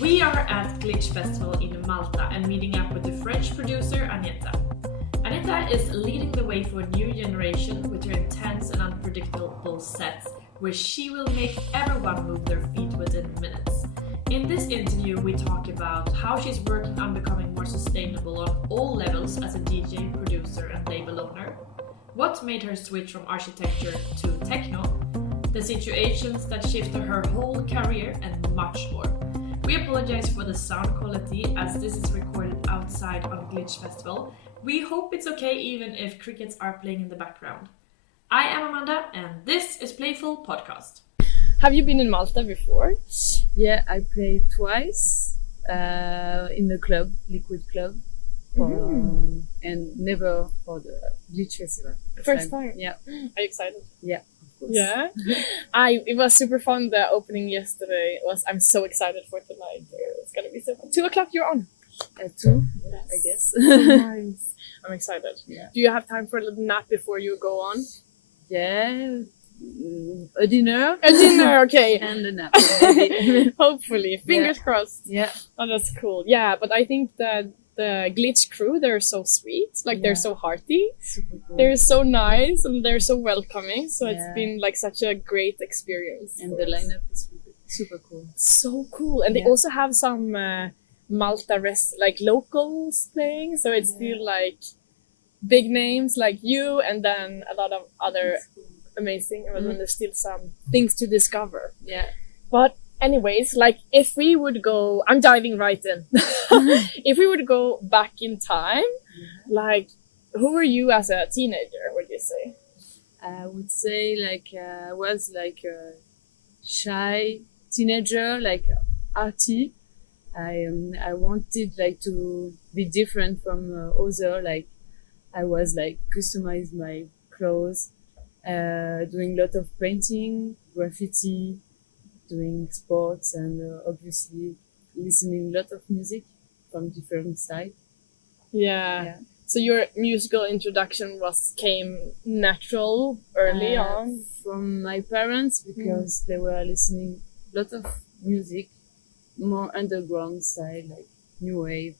We are at Glitch Festival in Malta and meeting up with the French producer Aneta. Aneta is leading the way for a new generation with her intense and unpredictable sets, where she will make everyone move their feet within minutes. In this interview, we talk about how she's working on becoming more sustainable on all levels as a DJ, producer, and label owner, what made her switch from architecture to techno, the situations that shifted her whole career, and much more. We apologize for the sound quality as this is recorded outside on Glitch Festival. We hope it's okay even if crickets are playing in the background. I am Amanda and this is Playful Podcast. Have you been in Malta before? Yeah, I played twice in the club, Liquid Club, and never for the Glitch Festival. First time? Yeah. Are you excited? Yeah, of course. Yeah? It was super fun, the opening yesterday. I'm so excited for tonight. It's gonna be so fun. 2 o'clock you're on. At 2, Yes. I guess. So nice. I'm excited. Yeah. Do you have time for a little nap before you go on? Yeah, a dinner. A dinner, okay. And a nap, maybe. Hopefully. Fingers crossed. Yeah. Oh, that's cool. Yeah, but I think that the Glitch crew, they're so sweet. Like, they're so hearty. Super cool. They're so nice and they're so welcoming. So it's Yeah. been like such a great experience. And for the us. lineup is super cool. So cool. And they Yeah. also have some Malta like locals playing. So it's still like big names like you and then a lot of other amazing. And then there's still some things to discover. Yeah. But anyways, like if we would go, I'm diving right in. If we would go back in time, like who were you as a teenager, would you say? I would say I was like a shy teenager, like arty. I wanted like to be different from other. Like I was like customize my clothes, doing a lot of painting, graffiti, doing sports, and obviously listening a lot of music from different sides. Yeah. So your musical introduction came natural early on? From my parents, because they were listening a lot of music, more underground side, like new wave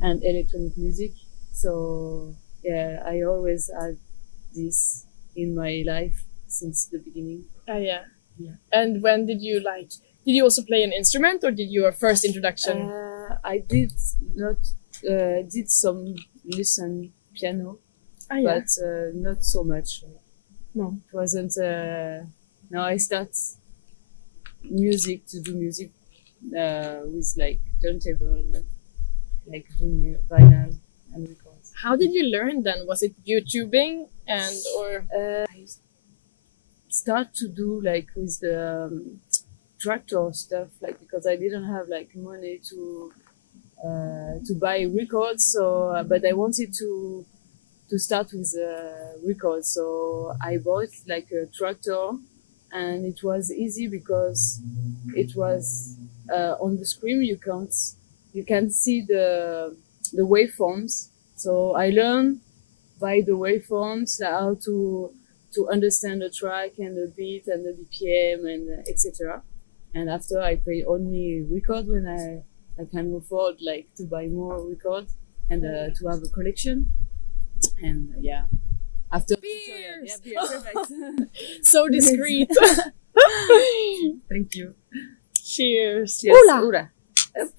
and electronic music. So yeah, I always had this in my life since the beginning. Yeah. Yeah. And when did you also play an instrument, or did your first introduction? I did not did some listen piano, Yeah. but not so much. No. It wasn't. Now I start music to do music with like turntable, like vinyl and records. How did you learn then? Was it YouTubing or? I start to do like with the tractor stuff, like because I didn't have like money to buy records, so but I wanted to start with records, so I bought like a tractor, and it was easy because it was on the screen you can see the waveforms, so I learned by the waveforms how to understand the track and the beat and the BPM and etc. And after I play only record when I can afford like to buy more records and to have a collection. And after Beers! beer, perfect. So discreet. Thank you. Cheers. Cheers. Hola. Ura.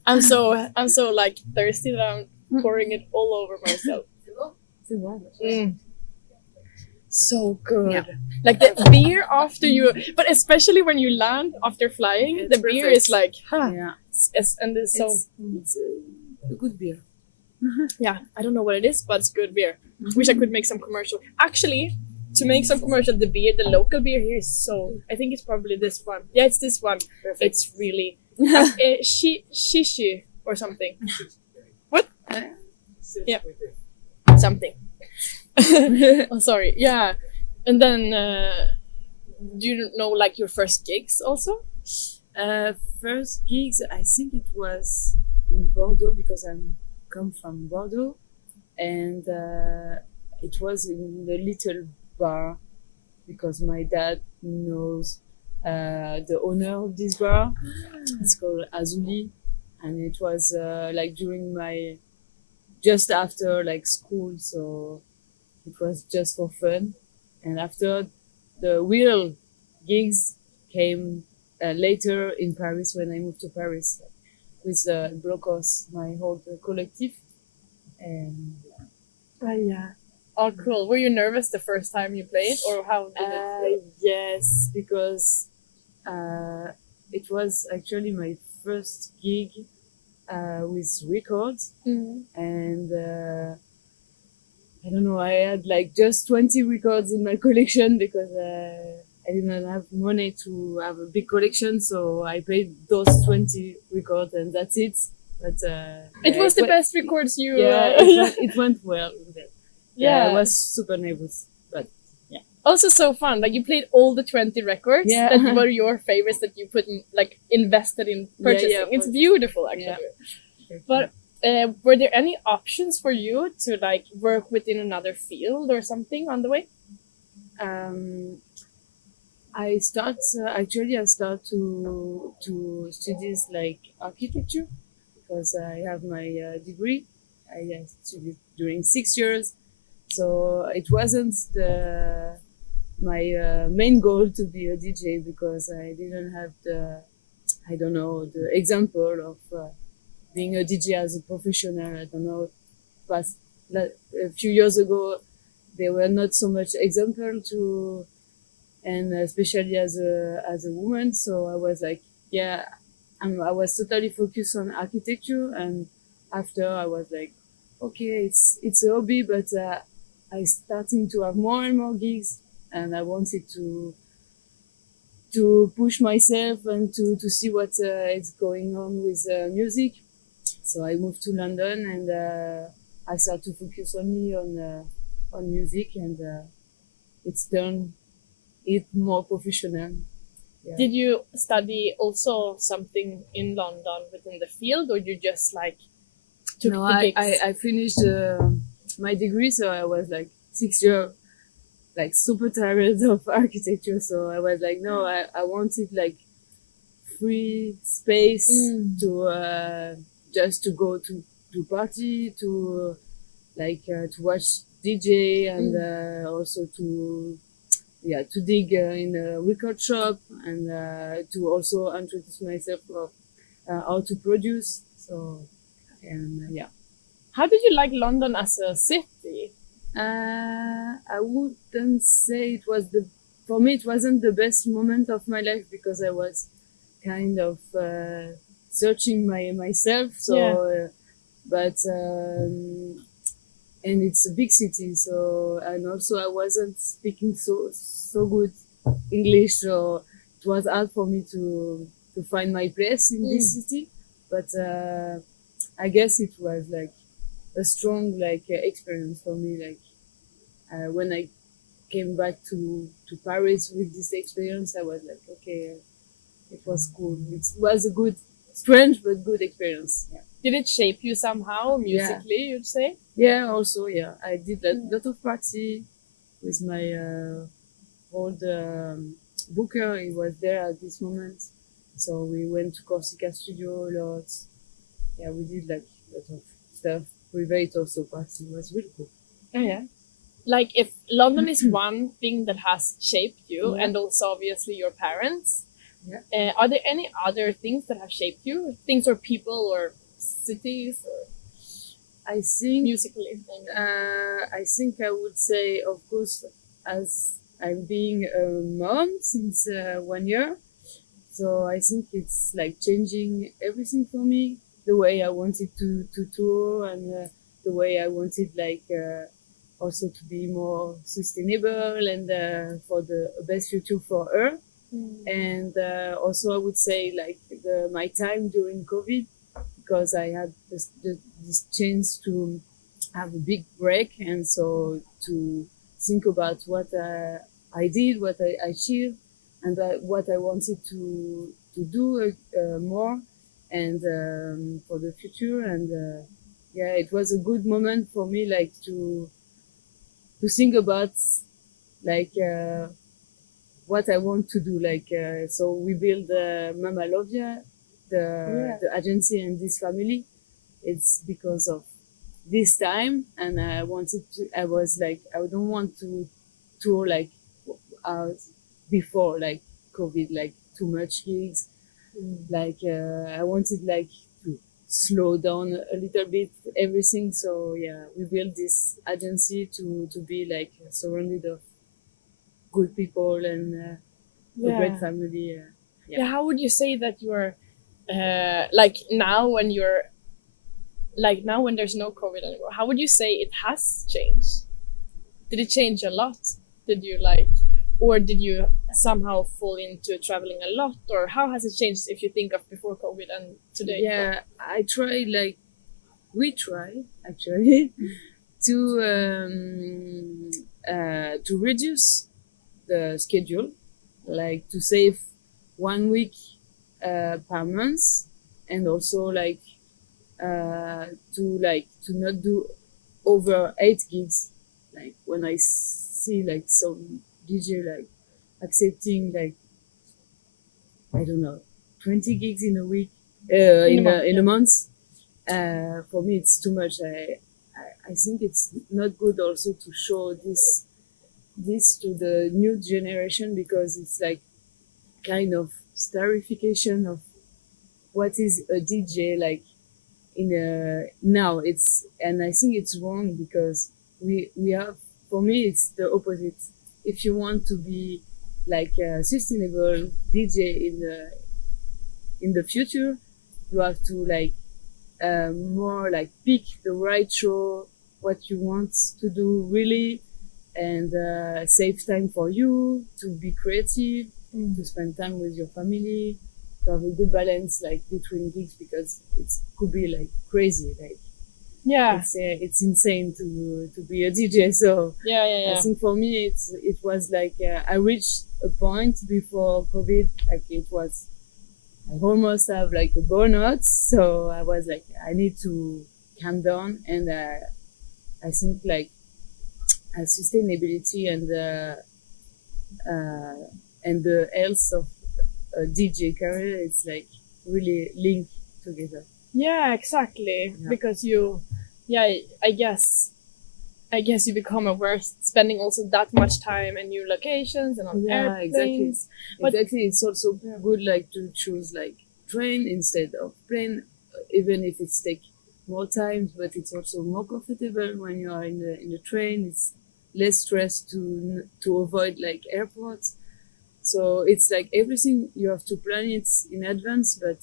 I'm so like thirsty that I'm pouring it all over myself. So good. Yeah. Like the beer after you, but especially when you land after flying, It's the beer perfect. is like, Yeah, and it's so, it's a good beer. yeah, I don't know what it is, but it's good beer. Wish I could make some commercial. Actually, to make some commercial, the local beer here is so, I think it's probably this one. Yeah, it's this one. Perfect. It's really, shishi or something. What? Yeah. Something. Oh, sorry. Yeah. And then, do you know like your first gigs also? First gigs, I think it was in Bordeaux because I come from Bordeaux, and it was in the little bar because my dad knows the owner of this bar. It's called Azuli, and it was like during my just after like school, so it was just for fun. And after the real gigs came later in Paris when I moved to Paris with Blocos, my whole collective. And Yeah. Oh, cool. Were you nervous the first time you played, or how did it feel? yes, because it was actually my first gig with records, and I don't know, I had like just 20 records in my collection because I didn't have money to have a big collection, so I played those 20 records and that's it. But It yeah, was the best records you. Yeah, it went well. Yeah. I was super nervous, but Also so fun. Like you played all the 20 records Yeah. that were your favorites that you put in, like invested in purchasing. yeah, It's but- beautiful actually. Yeah. But were there any options for you to like work within another field or something on the way? I start to studies like architecture because I have my degree. I studied during 6 years, so it wasn't my main goal to be a DJ because I didn't have the example of being a DJ as a professional. I don't know, past a few years ago, there were not so much example to, and especially as a woman. So I was like, yeah, I was totally focused on architecture, and after I was like, okay, it's a hobby, but I starting to have more and more gigs, and I wanted to push myself and to see what is going on with music. So I moved to London, and I started to focus only on music, and it's turned it more professional. Yeah. Did you study also something in London within the field, or you just like took No, the gigs? I finished my degree, so I was like 6 years, like super tired of architecture. So I was like, no, I wanted like free space to just to go to party, to like to watch DJ, and also to dig in a record shop, and to also introduce myself of how to produce. So, and How did you like London as a city? I wouldn't say it was for me, it wasn't the best moment of my life because I was kind of searching myself. So, but and it's a big city, so, and also I wasn't speaking so good English, so it was hard for me to find my place in this city. But I guess it was like a strong like experience for me. Like when I came back to Paris with this experience, I was like, okay, it was cool. It was a good, strange but good experience. Yeah. Did it shape you somehow musically? You'd say? Yeah, also, yeah. I did a lot of party with my old booker. He was there at this moment. So we went to Corsica Studio a lot. Yeah, we did like a lot of stuff. Private also party. It was really cool. Oh, yeah. Like if London is one thing that has shaped you, Yeah. and also obviously your parents, Yeah. are there any other things that have shaped you? Things or people or cities or I think musically? I think I would say, of course, as I'm being a mom since 1 year, so I think it's like changing everything for me. The way I wanted to tour, and the way I wanted like also to be more sustainable, and for the best future for her. And also I would say like my time during COVID, because I had this chance to have a big break, and so to think about what I did, what I achieved, and what I wanted to do more, and for the future. And it was a good moment for me, like to think about like what I want to do. Like so we built Mama Lovia the agency and this family. It's because of this time, and I was like, I don't want to tour like before like COVID, like too much gigs. Like I wanted like to slow down a little bit everything. So yeah, we built this agency to be like surrounded of good people and a great family. Yeah, how would you say that you're like now when you're like now when there's no COVID anymore, how would you say it has changed? Did it change a lot? Did you like, or did you somehow fall into traveling a lot, or how has it changed if you think of before COVID and today? Yeah, we try actually to reduce the schedule, like to save 1 week per month, and also like to not do over 8 gigs. Like when I see like some DJ like accepting like, I don't know, 20 gigs in a week, in a month, for me it's too much. I think it's not good also to show this to the new generation, because it's like kind of starification of what is a DJ like now. And I think it's wrong, because we have, for me it's the opposite. If you want to be like a sustainable DJ in the future, you have to like more like pick the right show, what you want to do really, and save time for you to be creative, to spend time with your family, to have a good balance like between gigs, because it could be like crazy, like it's insane to be a DJ. So I think for me it was like I reached a point before COVID, like it was, I almost have like a burnout. So I was like, I need to calm down, and I think like sustainability and the health of a DJ career, it's like really linked together. Yeah, exactly. Yeah. Because I guess you become aware spending also that much time in new locations and on airplanes. Exactly. It's also good like to choose like train instead of plane, even if it's take more time, but it's also more comfortable when you are in the train. It's less stress to avoid like airports. So it's like everything you have to plan it in advance, but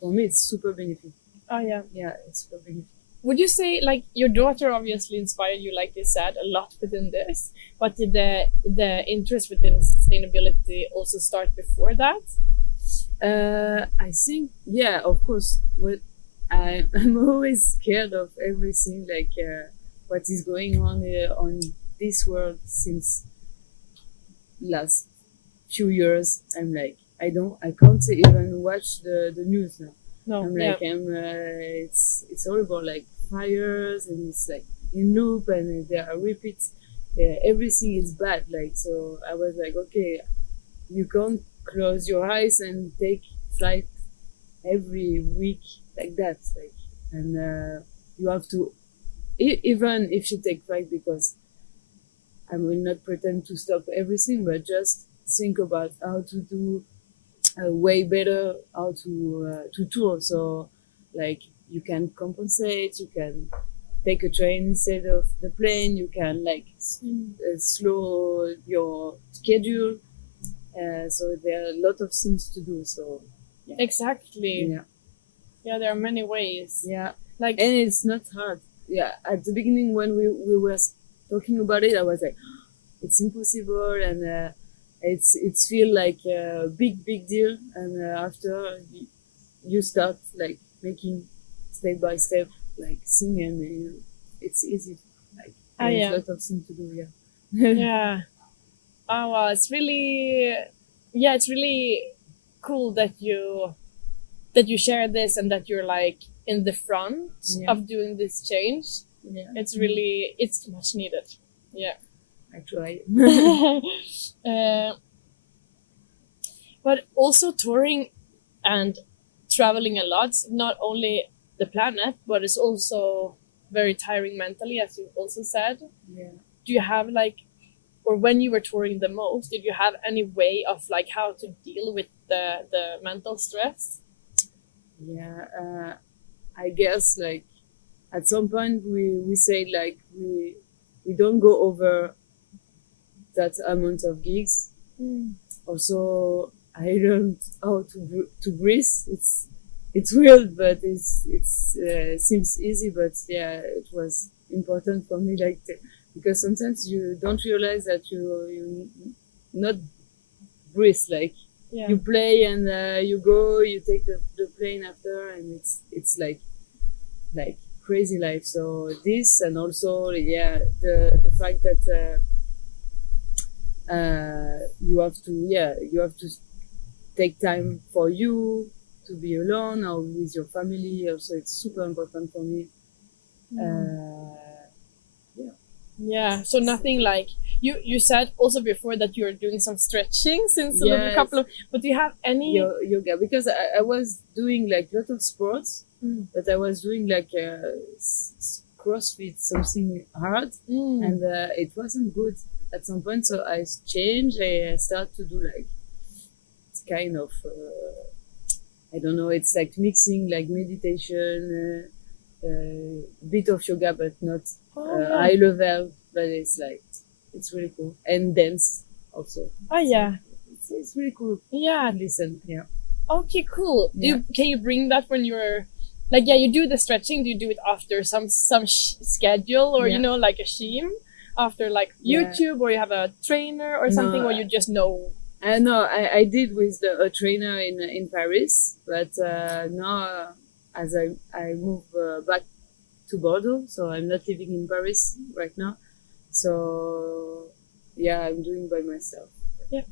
for me it's super beneficial. Oh yeah. Yeah, it's super beneficial. Would you say, like, your daughter obviously inspired you, like you said, a lot within this, but did the interest within sustainability also start before that? I think, yeah, of course. I'm always scared of everything, like what is going on this world since last few years. I'm like, I can't even watch the news now. No, I'm like, it's horrible, like fires, and it's like in loop, and there are repeats. Yeah, everything is bad. Like, so I was like, okay, you can't close your eyes and take flight every week like that. Like, and you have to, even if you take flight, because I will not pretend to stop everything, but just think about how to do way better, how to tour. So like you can compensate, you can take a train instead of the plane, you can like slow your schedule. So there are a lot of things to do. So yeah. Exactly. Yeah, there are many ways. Yeah, like, and it's not hard. Yeah, at the beginning when we were talking about it, I was like, it's impossible, and it's feel like a big deal, and after you start like making step by step, like sing, and it's easy. Like there's a lot of things to do. Yeah. Yeah. Oh well, it's really cool that you share this, and that you're like in the front of doing this change. Yeah. It's much needed. Yeah. I try. But also touring and traveling a lot, not only the planet, but it's also very tiring mentally, as you also said. Yeah. Do you have like, or when you were touring the most, did you have any way of like how to deal with the mental stress? Yeah, I guess like at some point we say like we don't go over that amount of gigs. Also, I learned how to breathe. It's weird, but it's seems easy, but yeah, it was important for me like because sometimes you don't realize that you not breathe like. Yeah. You play and you go, you take the plane after, and it's like crazy life. So this, and also the fact that you have to take time for you to be alone or with your family. Also, it's super important for me. Yeah, so nothing like you said also before that you're doing some stretching since a Yes. couple of, but do you have any Yoga, because I was doing like lot of sports, but I was doing like CrossFit, something hard, and it wasn't good at some point. So I changed. I started to do like it's kind of I don't know. It's like mixing like meditation, bit of yoga, but not high level. But it's really cool, and dance also. Oh yeah, It's really cool. yeah. Listen, yeah. Okay, cool. Can you bring that when you're like, yeah, you do the stretching? Do you do it after some schedule, or you know, like a scheme after like YouTube, or you have a trainer or something, or you just know? No, I did with a trainer in Paris, but now as I move back to Bordeaux, so I'm not living in Paris right now. So yeah, I'm doing by myself. Yeah.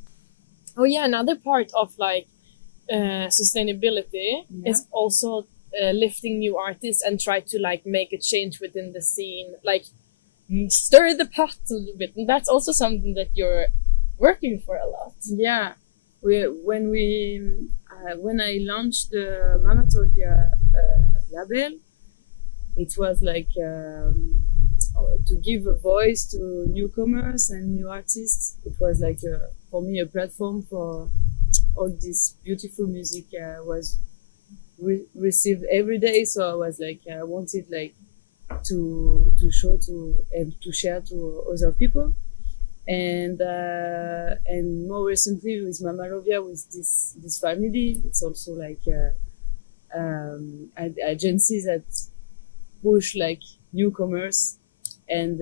Oh yeah, another part of like sustainability is also lifting new artists and try to like make a change within the scene, like stir the pot a little bit, and that's also something that you're working for a lot. Yeah, when I launched the Mamatodia label, it was like to give a voice to newcomers and new artists. It was like for me a platform for all this beautiful music was received every day. So I was like I wanted like to show to and to share to other people. And more recently with Mama Lovia, with this family, it's also like agencies that push like newcomers and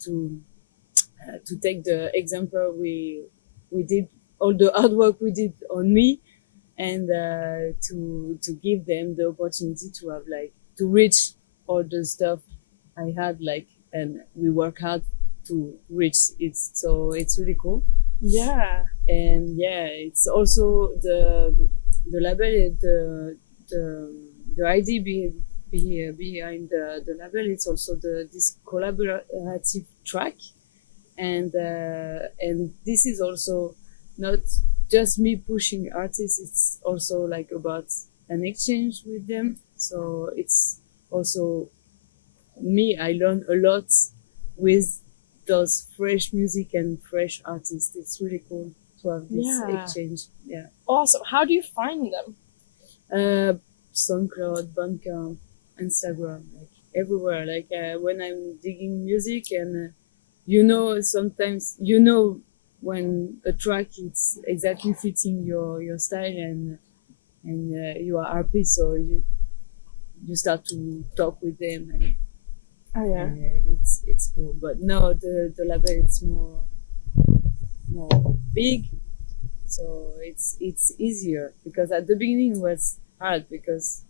to take the example we did, all the hard work we did on me, and to give them the opportunity to have like to reach all the stuff I had, like, and we work hard to reach it. So it's really cool. Yeah. And yeah, it's also the label, the idea behind the label. It's also this collaborative track, and this is also not just me pushing artists. It's also like about an exchange with them. So it's also me. I learn a lot with those fresh music and fresh artists. It's really cool to have this exchange. Yeah. Awesome. How do you find them? SoundCloud, Bandcamp, Instagram, like everywhere. Like when I'm digging music, and sometimes when a track is exactly fitting your style, and you are happy, so you start to talk with them. And, it's cool. But no, the label is more big, so it's easier, because at the beginning it was hard because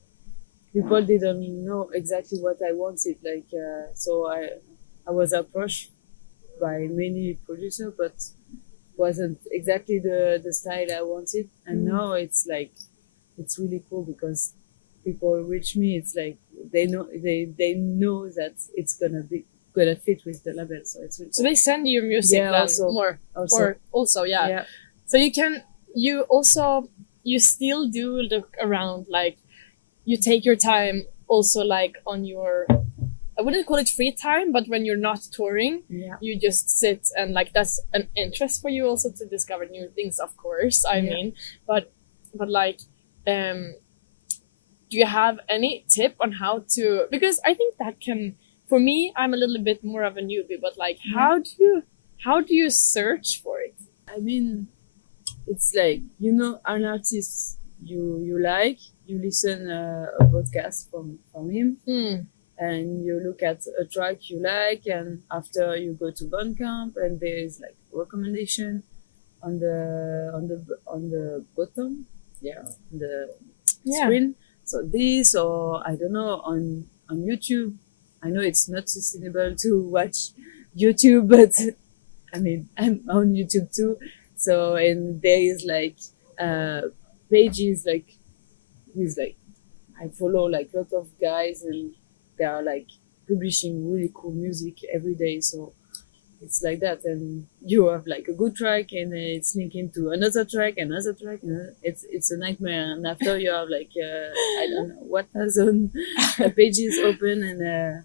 people didn't know exactly what I wanted. Like so I was approached by many producers, but wasn't exactly the style I wanted. And now it's like it's really cool because people reach me. It's like they know that it's gonna fit with the label. So it's really cool. So they send you music also. more, or also yeah. So you you still do look around, like you take your time also like on your, I wouldn't call it free time, but when you're not touring, Yeah. you just sit and like that's an interest for you also to discover new things, of course. I Yeah. mean, but like, do you have any tip on how to? Because I think that can, for me, I'm a little bit more of a newbie, but like, Yeah. how do you search for it? I mean, it's like, you know, an artist you like, you listen a podcast from him, and you look at a track you like, and after you go to Bandcamp, and there is like recommendation on the bottom, on the screen. So this, or I don't know, on YouTube. I know it's not sustainable to watch YouTube, but I mean, I'm on YouTube too. So, and there is like pages like with like, I follow like a lot of guys, and they are like publishing really cool music every day. So it's like that, and you have like a good track, and it's linking to another track, and it's a nightmare. And after you have like I don't know 1,000 pages open, and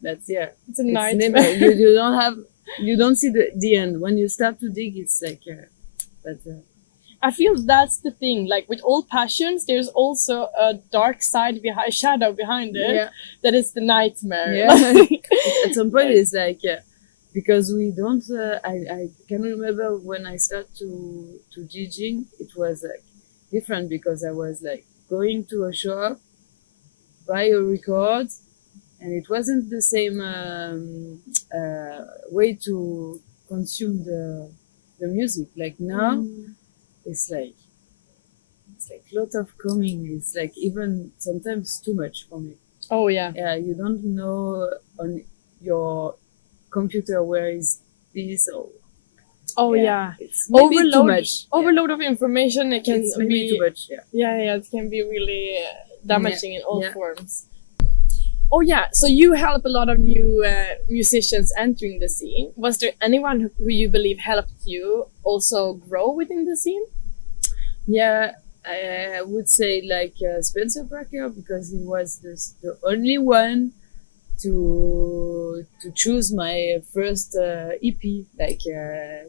that's It's a it's nightmare. never, you don't see the end when you start to dig. It's like but I feel that's the thing. Like with all passions, there's also a dark side behind, a shadow behind it. yeah. That is the nightmare. Yeah. Like, At some point it's like because we don't I can remember when I started to DJing, it was like different, because I was like going to a shop, buy a record, and it wasn't the same way to consume the music. Like now it's like a lot of coming. It's like even sometimes too much for me. oh yeah. Yeah, you don't know on your computer where is this, or Oh yeah. it's maybe Overload. too much. Overload of information. It can It's maybe be too much. Yeah. Yeah, it can be really damaging in all yeah. forms. Oh yeah, so you help a lot of new musicians entering the scene. Was there anyone who you believe helped you also grow within the scene? Yeah, I would say like Spencer Bracker, because he was the only one to choose my first EP. Like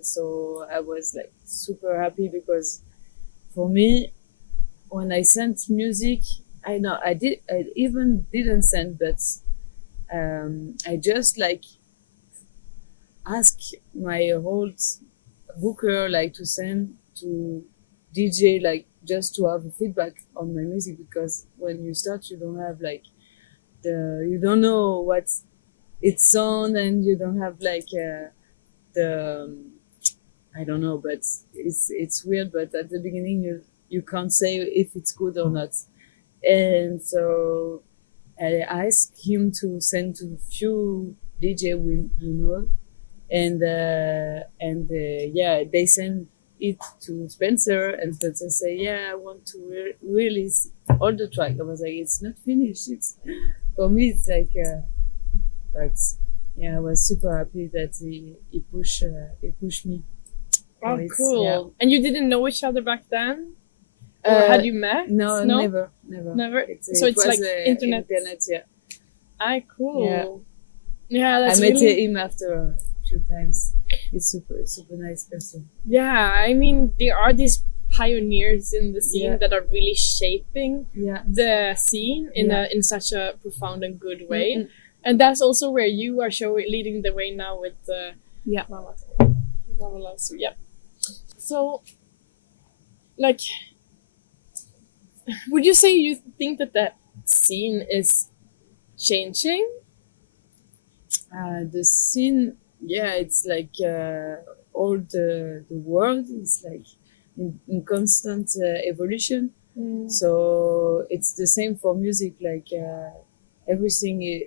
so I was like super happy, because for me, when I sent music, I even didn't send, but I just like ask my old booker like to send to DJ, like just to have a feedback on my music, because when you start you don't have like you don't know what it's on, and you don't have like the I don't know, but it's weird, but at the beginning you can't say if it's good or not. And so I asked him to send to few DJ we know, and yeah, they sent it to Spencer, and Spencer say, yeah, I want to release all the track. I was like, it's not finished. It's for me, it's like, but yeah, I was super happy that he pushed me. Oh, it's- cool. yeah. And you didn't know each other back then? Or had you met? No, never. Never? So it it's was, like internet. yeah. Ah, cool. Yeah. Yeah, that's I met really... him after a few times. He's super nice person. Yeah, I mean, there are these pioneers in the scene Yeah. that are really shaping Yeah. the scene in Yeah. in such a profound and good way. Mm-mm. And that's also where you are leading the way now with Yeah. Mama Loves You. Yeah. So, like, would you say you think that the scene is changing? The scene, yeah, it's like all the world is like in constant evolution. So it's the same for music. Like everything,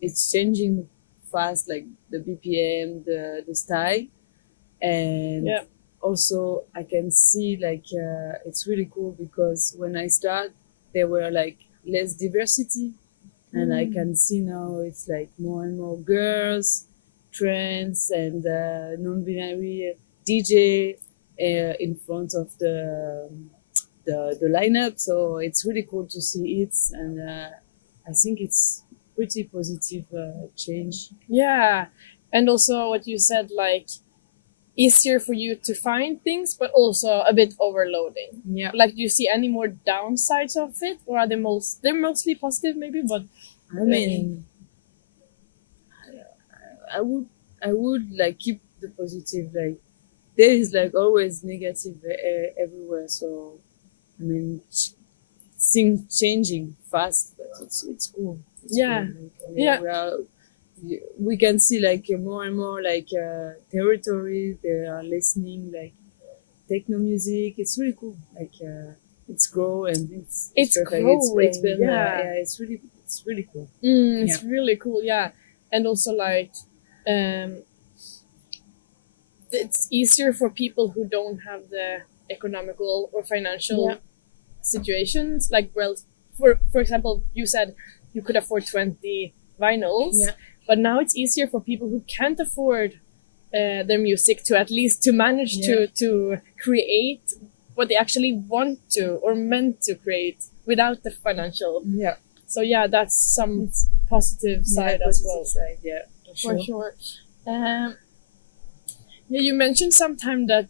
it's changing fast. Like the BPM, the style, and Yeah. also I can see like it's really cool, because when I start, there were like less diversity. And I can see now it's like more and more girls, trans, and non-binary DJ in front of the the lineup. So it's really cool to see it, and I think it's pretty positive change. Yeah, and also what you said, like easier for you to find things, but also a bit overloading. Yeah, Like, do you see any more downsides of it, or are they're mostly positive maybe? But I mean, I would like keep the positive. Like there is like always negative everywhere. So I mean, things changing fast, but it's cool. It's Yeah. cool. Like, Yeah. we can see like more and more like territories they are listening like techno music. It's really cool. Like it's grow and it's perfect. growing, It's been yeah. it's really cool. It's really cool, yeah. And also like it's easier for people who don't have the economical or financial Yeah. situations. Like, well, for example, you said you could afford 20 vinyls, Yeah. but now it's easier for people who can't afford their music to at least to manage Yeah. to create what they actually want to or meant to create without the financial. Yeah. So yeah, that's some positive side as well. Side, yeah, For sure. Yeah, you mentioned sometime that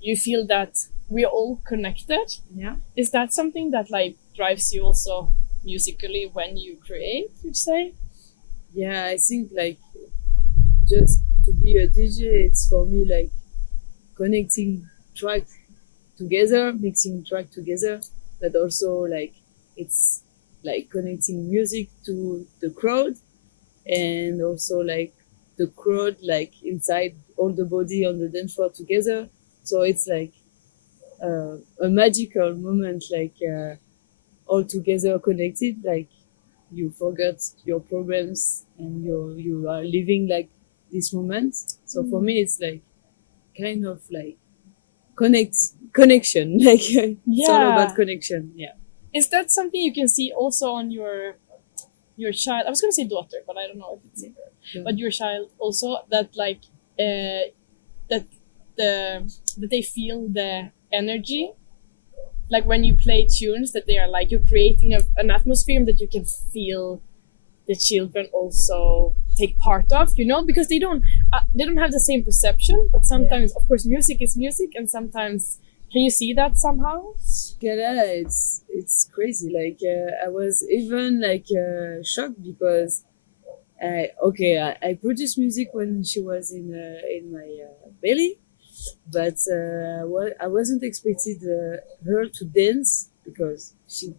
you feel that we're all connected. Yeah. Is that something that like drives you also musically when you create, you'd say? Yeah, I think like just to be a DJ, it's for me like connecting track together, mixing track together, but also like it's like connecting music to the crowd, and also like the crowd like inside all the body on the dance floor together. So it's like a magical moment, like all together connected, like you forget your problems and you are living like this moment. So for me it's like kind of like connection like it's all Yeah. about connection. Yeah. Is that something you can see also on your child? I was gonna say daughter, but I don't know if it's her. Yeah. But your child also, that like that that they feel the energy, like when you play tunes, that they are like you're creating an atmosphere that you can feel the children also take part of, you know, because they don't have the same perception, but sometimes of course music is music, and sometimes can you see that somehow? Yeah, it's crazy. Like I was even like shocked because I produced music when she was in my belly, but I wasn't expected her to dance, because she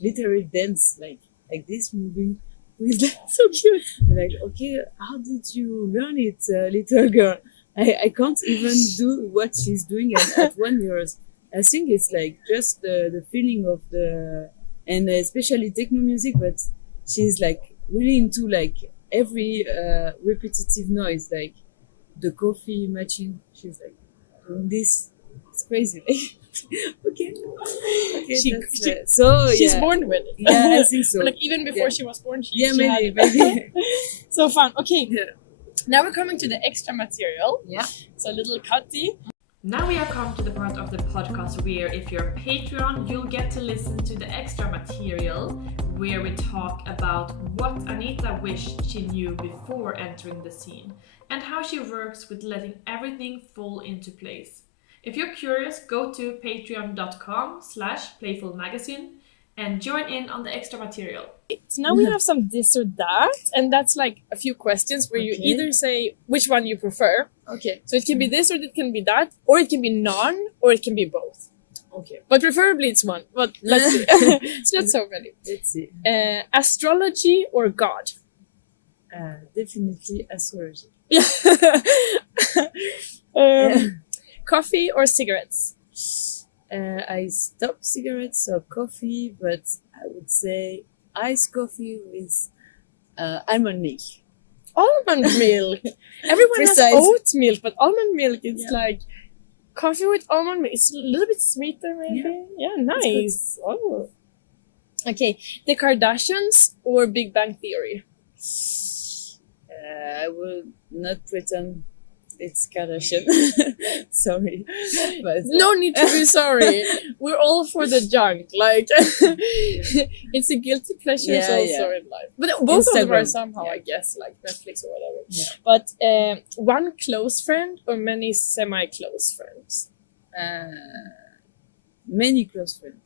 literally danced like this, moving with so cute. Like, okay, how did you learn it, little girl? I can't even do what she's doing at 1 year. I think it's like just the feeling of and especially techno music, but she's like really into like every repetitive noise, like the coffee matching. She's like doing this. It's crazy. Okay, so She's yeah. born with it. Yeah, I think so. Like even before Yeah. she was born, she Yeah, had maybe, it. maybe. So fun. Okay, Yeah. now we're coming to the extra material. Yeah. So a little cutty. Now we have come to the part of the podcast where, if you're a Patreon, you'll get to listen to the extra material where we talk about what Anita wished she knew before entering the scene and how she works with letting everything fall into place. If you're curious, go to patreon.com/playfulmagazine and join in on the extra material. So now we have some this or that, and that's like a few questions where you Okay. either say which one you prefer. Okay. So it can be this or it can be that, or it can be none, or it can be both. Okay. But preferably it's one. But let's see. It's not so many. Let's see. Astrology or God? Definitely astrology. Coffee or cigarettes? I stopped cigarettes or coffee, but I would say iced coffee with almond milk. Almond milk. Everyone Precise. has oat milk, but almond milk, it's Yeah. like coffee with almond milk. It's a little bit sweeter, maybe. Yeah, nice. Oh. Okay, the Kardashians or Big Bang Theory? I will not pretend it's Kardashian. Sorry, but No need to be sorry. We're all for the junk. Like it's a guilty pleasure also in life. But both of them are Instagram. somehow, I guess, like Netflix or whatever. Yeah. But one close friend or many semi-close friends? Many close friends.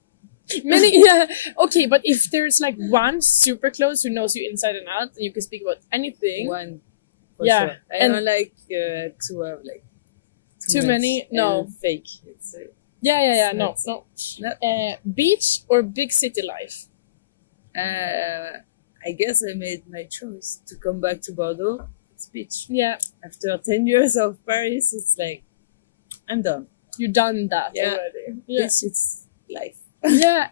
Many, yeah. Okay, but if there's like one super close who knows you inside and out, and you can speak about anything. One, for Yeah, sure. I and- don't like to have like Too much many? No. and fake. It's, Yeah. No. No. Beach or big city life? I guess I made my choice to come back to Bordeaux. It's beach. Yeah, After 10 years of Paris, it's like I'm done. you done that Yeah. already. Yeah. Beach, it's life. Yeah,